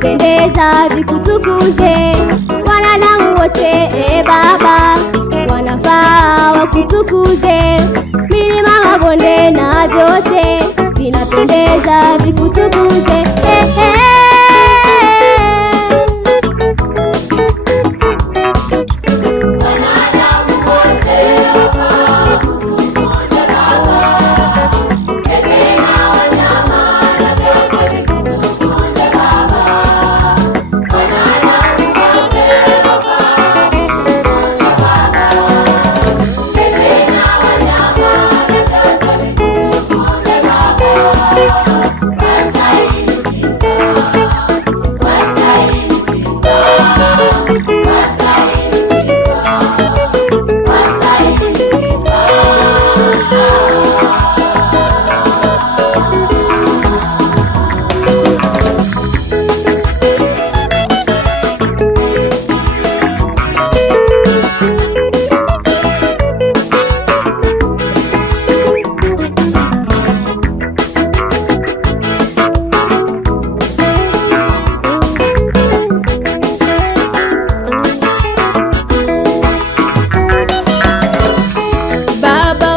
vinapendeza vikutukuze. Wanadamu wote Baba wanafaa wakutukuze. Milima, mabonde na vyote vinapendeza vikutukuze.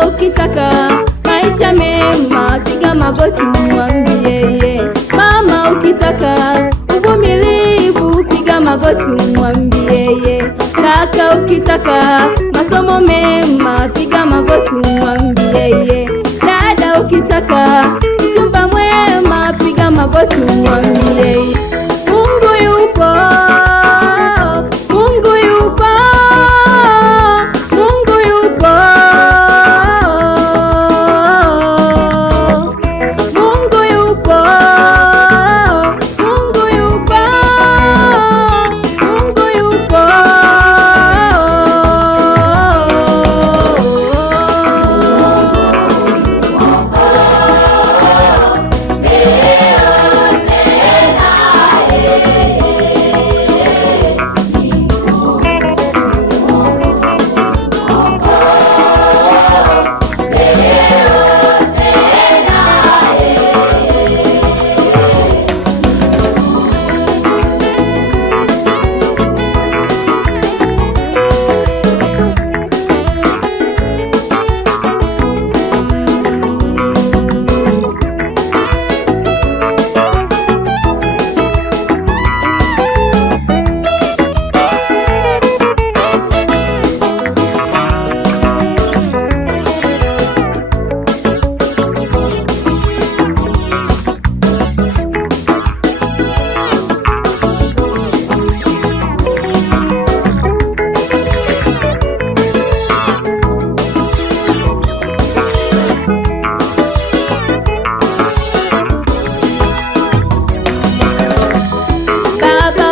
Ukitaka maisha mema, piga magoti mwambie yeye. Mama, ukitaka uvumilivu, piga magoti mwambie yeye. Kaka, ukitaka masomo mema, piga magoti mwambie yeye. Dada, ukitaka mchumba mwema, piga magoti mwambie yeye. Mungu yupo, Mungu yupo, Mungu yupo.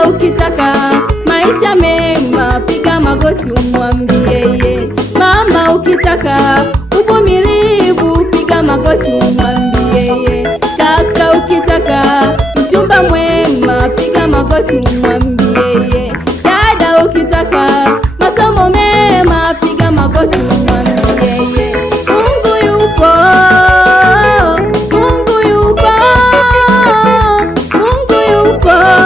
Ukitaka maisha mema, piga magoti umwambie yeye. Mama, ukitaka uvumilivu, piga magoti umwambie yeye. Kaka, ukitaka mchumba mwema, piga magoti umwambie yeye. Dada, ukitaka masomo mema, piga magoti umwambie yeye. Mungu yupo, Mungu yupo, Mungu yupo.